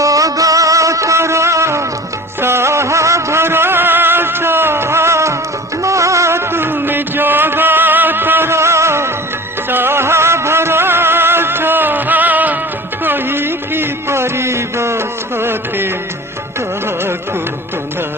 जगतर साहा भरोसा मा तुम जगतर साहा भरोसा कही कि परिव सते कहकु ना